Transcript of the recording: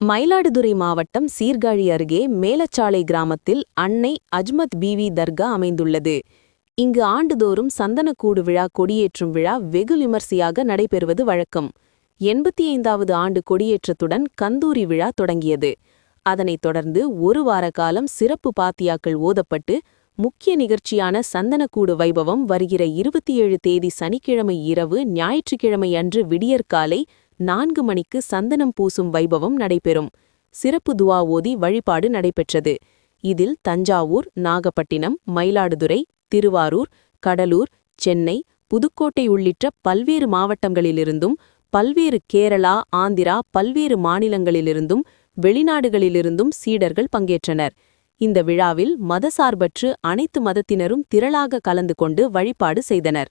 மயிலாடுதுறை மாவட்டம் சீர்காழி அருகே மேலச்சாலை கிராமத்தில் அன்னை அஜ்மத் பீவி தர்கா அமைந்துள்ளது. இங்கு ஆண்டுதோறும் சந்தனக்கூடு விழா கொடியேற்றும் விழா வெகு விமர்சையாக நடைபெறுவது வழக்கம். எண்பத்தி ஐந்தாவது ஆண்டு கொடியேற்றத்துடன் கந்தூரி விழா தொடங்கியது. அதனைத் தொடர்ந்து ஒரு வார காலம் சிறப்பு பாத்தியாக்கள் ஓதப்பட்டு முக்கிய நிகழ்ச்சியான சந்தனக்கூடு வைபவம் வருகிற இருபத்தி ஏழு தேதி சனிக்கிழமை இரவு ஞாயிற்றுக்கிழமை அன்று விடியற்காலை நான்கு மணிக்கு சந்தனம் பூசும் வைபவம் நடைபெறும். சிறப்பு துவா ஓதி வழிபாடு நடைபெற்றது. இதில் தஞ்சாவூர் நாகப்பட்டினம் மயிலாடுதுறை திருவாரூர் கடலூர் சென்னை புதுக்கோட்டை உள்ளிட்ட பல்வேறு மாவட்டங்களிலிருந்தும் பல்வேறு கேரளா ஆந்திரா பல்வேறு மாநிலங்களிலிருந்தும் வெளிநாடுகளிலிருந்தும் சீடர்கள் பங்கேற்றனர். இந்த விழாவில் மதசார்பற்று அனைத்து மதத்தினரும் திரளாக கலந்து கொண்டு வழிபாடு செய்தனர்.